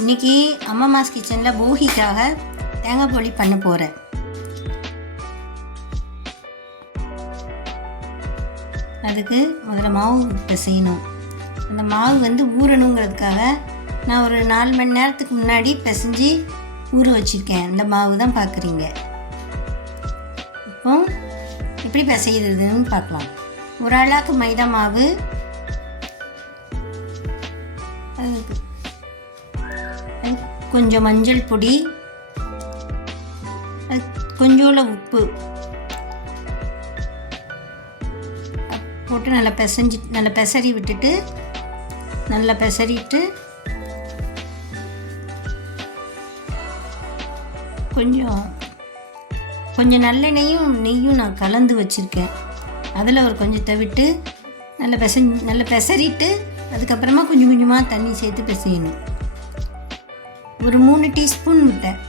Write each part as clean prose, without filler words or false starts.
இன்றைக்கி அம்மாஸ் கிச்சனில் போகிக்காக தேங்காய் போளி பண்ண போகிறேன். அதுக்கு முதல்ல மாவு பிசையணும். அந்த மாவு ஊறணுங்கிறதுக்காக நான் ஒரு 4 மணி நேரத்துக்கு முன்னாடி பிசைஞ்சு ஊற வச்சுருக்கேன். அந்த மாவு தான் பார்க்குறீங்க. இப்போ எப்படி பிசைகிறதுன்னு பார்க்கலாம். ஒரு ஆளாக்கு மைதா மாவு, கொஞ்சம் மஞ்சள் பொடி, கொஞ்சோல உப்பு போட்டு நல்லா பெசரி விட்டுட்டு நல்லா பெசரிட்டு கொஞ்சம் நல்லெண்ணெயும் நெய்யும் நான் கலந்து வச்சுருக்கேன். அதில் ஒரு கொஞ்சத்தை விட்டு நல்லா பெசரிட்டு அதுக்கப்புறமா கொஞ்சம் கொஞ்சமாக தண்ணி சேர்த்து பிசையணும். ஒரு 3 டீஸ்பூன் விட்டேன்.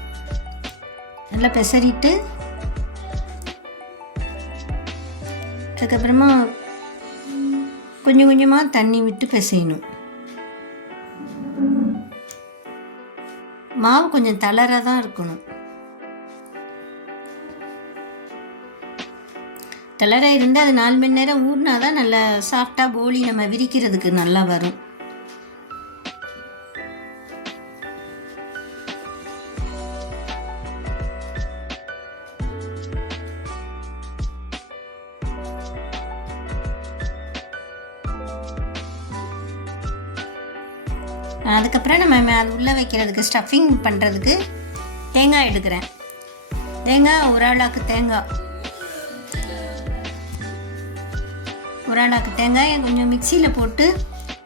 நல்லா பெசரிட்டு அதுக்கப்புறமா கொஞ்சம் கொஞ்சமாக தண்ணி விட்டு பிசையணும். மாவு கொஞ்சம் தளராக தான் இருக்கணும். தளராக இருந்தால் அது 4 மணி நேரம் ஊறினா தான் நல்லா சாஃப்டாக போலி நம்ம விரிக்கிறதுக்கு நல்லா வரும். அதுக்கப்புறம் நம்ம அது உள்ளே வைக்கிறதுக்கு ஸ்டஃபிங் பண்ணுறதுக்கு தேங்காய் எடுக்கிறேன். ஒரு ஆளாக்கு தேங்காய் கொஞ்சம் மிக்சியில் போட்டு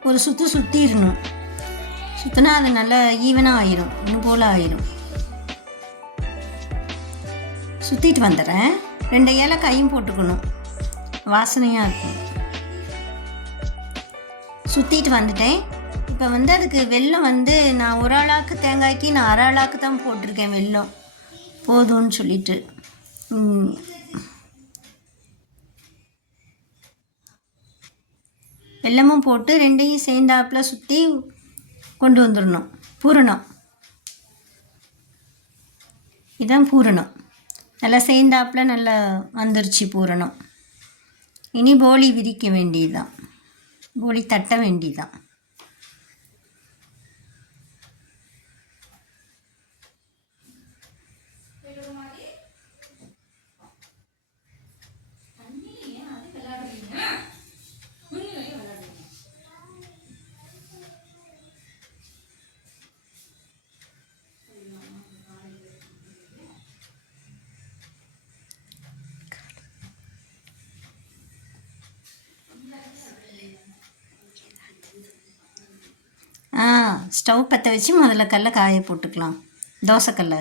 ஒரு சுற்றிடணும். சுற்றினா அது நல்லா ஈவனாக ஆயிரும், இன்னும் போல் ஆயிரும். சுற்றிட்டு வந்துடுறேன். 2 ஏலக்காயும் போட்டுக்கணும், வாசனையாக இருக்கும். சுற்றிட்டு வந்துட்டேன். இப்போ அதுக்கு வெல்லம் நான் ஒரு ஆளாக்கு தேங்காய்க்கு நான் அரை ஆளாக்கு தான் போட்டிருக்கேன். வெல்லம் போதும்னு சொல்லிட்டு வெல்லமும் போட்டு 2ஐயும் சேர்ந்தாப்பில் சுற்றி கொண்டு வந்துடணும். பூரணம் இதுதான் பூரணம். நல்லா சேர்ந்தாப்பில் நல்லா வந்துருச்சு பூரணம். இனி போலி விரிக்க வேண்டியதுதான், போலி தட்ட வேண்டியதுதான். ஸ்டவ் பற்ற வச்சு முதல்ல கல்லை காய போட்டுக்கலாம். தோசைக்கல்லை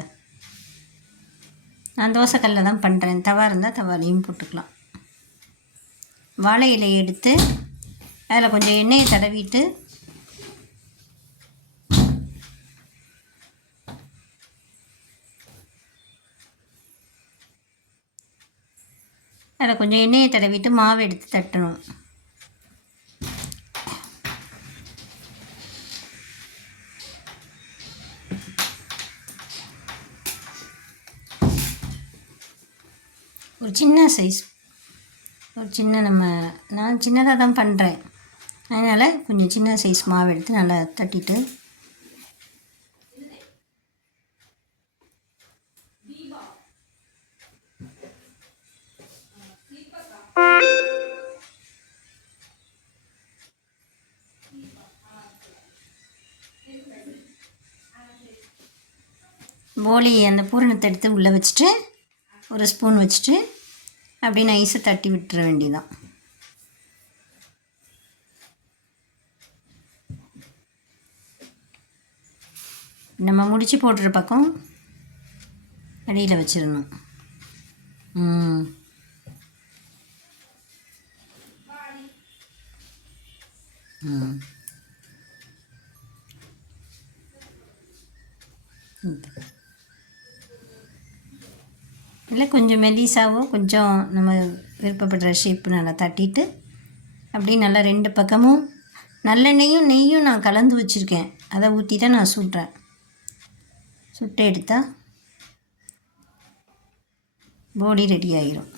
நான் தோசைக்கல்லில் தான் பண்ணுறேன். தவா இருந்தால் தவாலையும் போட்டுக்கலாம். வாழை இலையை எடுத்து அதில் கொஞ்சம் எண்ணெயை தடவிட்டு மாவு எடுத்து தட்டணும். ஒரு சின்ன சைஸ், நான் சின்னதாக தான் பண்ணுறேன். அதனால் கொஞ்சம் சின்ன சைஸ் மாவு எடுத்து நல்லா தட்டிட்டு போலி அந்த பூரணத்தை எடுத்து உள்ளே வச்சுட்டு ஒரு ஸ்பூன் வச்சுட்டு அப்படியே நைஸை தட்டி விட்டுற வேண்டியதான். நம்ம முடிச்சு போடுற பக்கம் அடியில் வச்சிடணும். இல்லை கொஞ்சம் மெல்லிசாவோ கொஞ்சம் நம்ம விருப்பப்படுற ஷேப்பு நல்லா தட்டிட்டு அப்படியே நல்லா 2 பக்கமும் நல்லெண்ணெயும் நெய்யும் நான் கலந்து வச்சுருக்கேன். அதை ஊற்றி தான் நான் சுடுறேன். சுட்டு எடுத்தால் போடி ரெடி ஆயிரும்.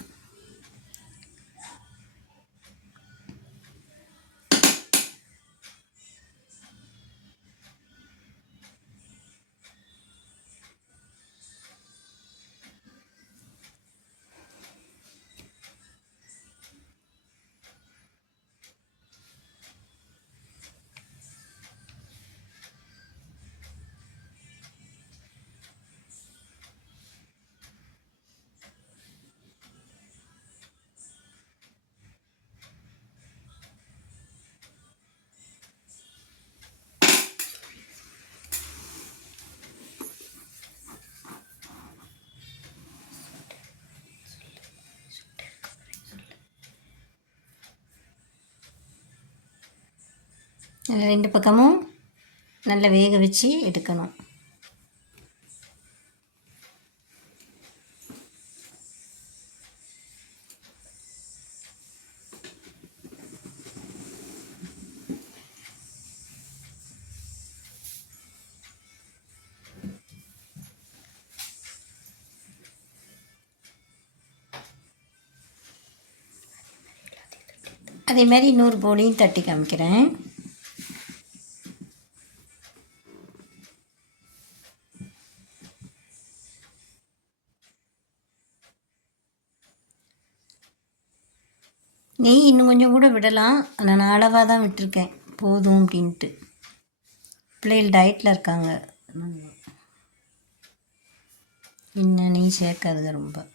நல்ல 2 பக்கமும் நல்லா வேக வச்சு எடுக்கணும். அதே மாதிரி இன்னொரு போலியும் தட்டி காமிக்கிறேன். நெய் இன்னும் கொஞ்சம் கூட விடலாம், ஆனால் நான் அளவாக தான் விட்டுருக்கேன், போதும் அப்படின்ட்டு. பிள்ளைகள் டயட்டில் இருக்காங்க, இன்னும் நெய் சேர்க்காதுங்க ரொம்ப.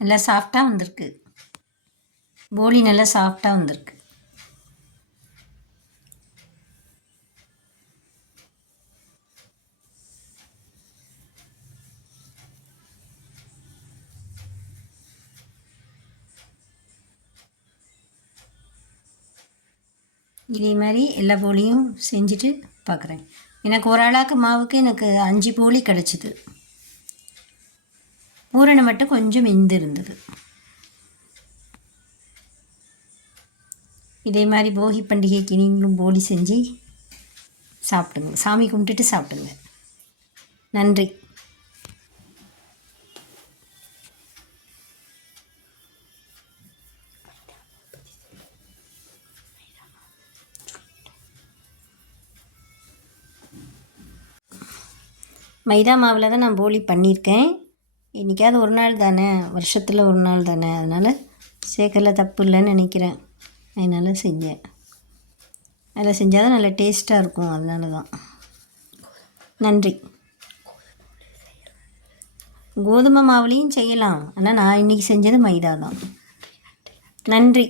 நல்லா சாஃப்டாக வந்திருக்கு, போலி நல்லா சாஃப்டாக வந்திருக்கு. இதே மாதிரி எல்லா போலியும் செஞ்சுட்டு பார்க்குறேன். எனக்கு ஒரு ஆளாக்கு மாவுக்கு எனக்கு 5 போலி கிடச்சிது. பூரணை மட்டும் கொஞ்சம் வெந்து இருந்தது. இதே மாதிரி போகி பண்டிகைக்கு நீங்களும் போலி செஞ்சு சாப்பிடுங்க, சாமி கும்பிட்டுட்டு சாப்பிடுங்க. நன்றி. மைதா மாவில் தான் நான் போலி பண்ணியிருக்கேன். என்றைக்காவது ஒரு நாள் தானே, வருஷத்தில் ஒரு நாள் தானே, அதனால் சேர்க்கல தப்பு இல்லைன்னு நினைக்கிறேன். அதனால் செஞ்சேன். அதில் செஞ்சால் தான் நல்லா டேஸ்ட்டாக இருக்கும், அதனால தான். நன்றி. கோதுமை மாவுலேயும் செய்யலாம், ஆனால் நான் இன்றைக்கி செஞ்சது மைதா தான். நன்றி.